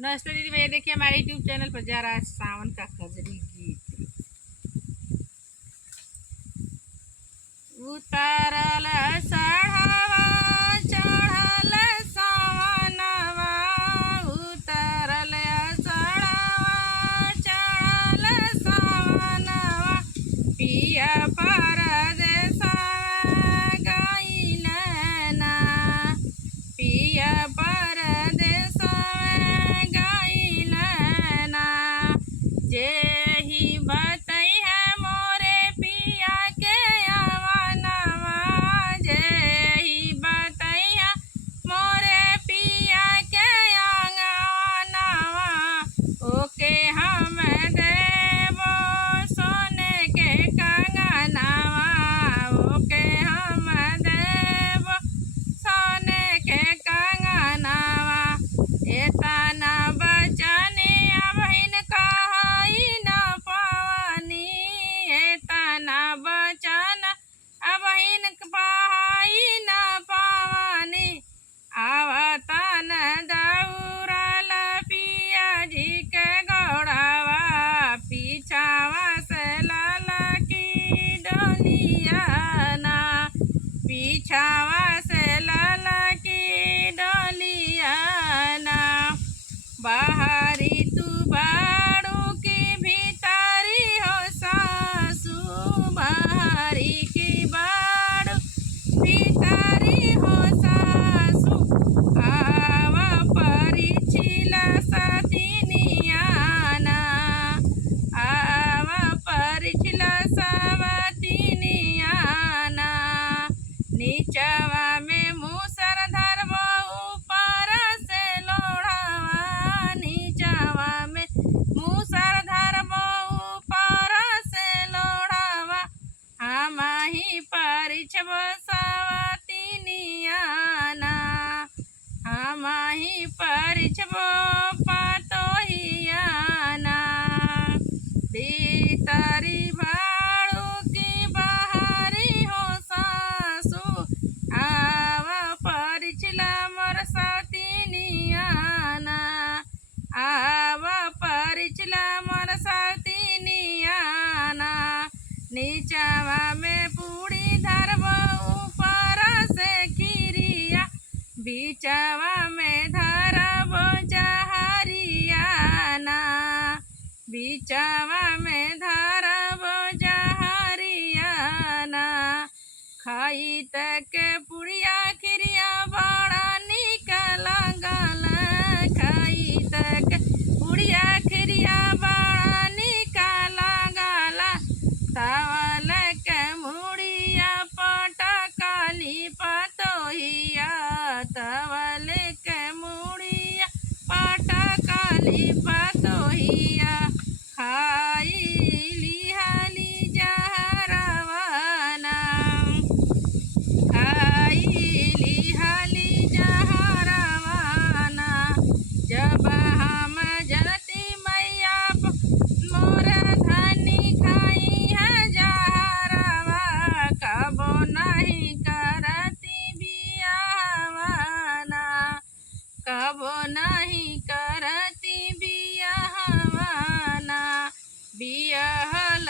नमस्ते दीदी भैया, देखिए हमारे यूट्यूब चैनल पर जा रहा है सावन का कजरी गीत। उतारल सढ़ावा चढ़ल सावनवा, उतारल सढ़ावा चढ़ल सावनवा, पिया परदेसवा गइल ना, पिया परदेसवा गइल ना। जेहि बतैहा मोरे पिया के अवनवा, जेहि बतैहा मोरे पिया के अंगनवा, ओके हम देबो सोने के कंगनवा, ओके हम देबो सोने के कंगनवा। एतना बचनिया बहिन कहई न पवनी, एतना बचन बहिन कहई न पवनी, आवतन दौड़ल पिया जी के गौड़वा, पीछावा से ललकी डोलिया ना, पीछावा से ललकी डोलिया ना। बाहरी तू बाड़ू की भीतरी हो सासू, बाहरी की बाड़ू भीतरी हो सासू, आवा परिछिला सतिनिया ना, आवा परिछिला सवतिनिया ना। नीचवा में मूसर धरबो ऊपर से लोढ़वा, नीचवा में मूसर धरबो ऊपर से लोढ़वा, हम ही परिछबो सवतिनिया ना, हम ही परिछबो पतोहिया ना। भीतरी भाड़ू की बाहरी हो सासू, आवा परिछला मोर सतिनिया ना, आवा परिछला मोर सतिनिया ना। नीचवा में पूड़ी धरबो ऊपर से खीरिया, बीचवा में धरबो जहरिया ना, बीचवा में धरबो जहरिया ना। खाई तक पुड़िया खिरिया बड़ा निक लागल, खाई तक पुड़िया खिरिया बड़ा निक लागल, तवल के मुड़िया पटकली पतोहिया, तवल के मुड़िया पटकली पतोहिया, खाई लिहाली जहरवा ना, खाई लिहाली जहरवा ना। जब हम जनती मैया मोर धनी खाई है जहरवा, कबो नहीं करती बियाहवा ना, कबो नहीं करती बियाहवा ना। बियाहल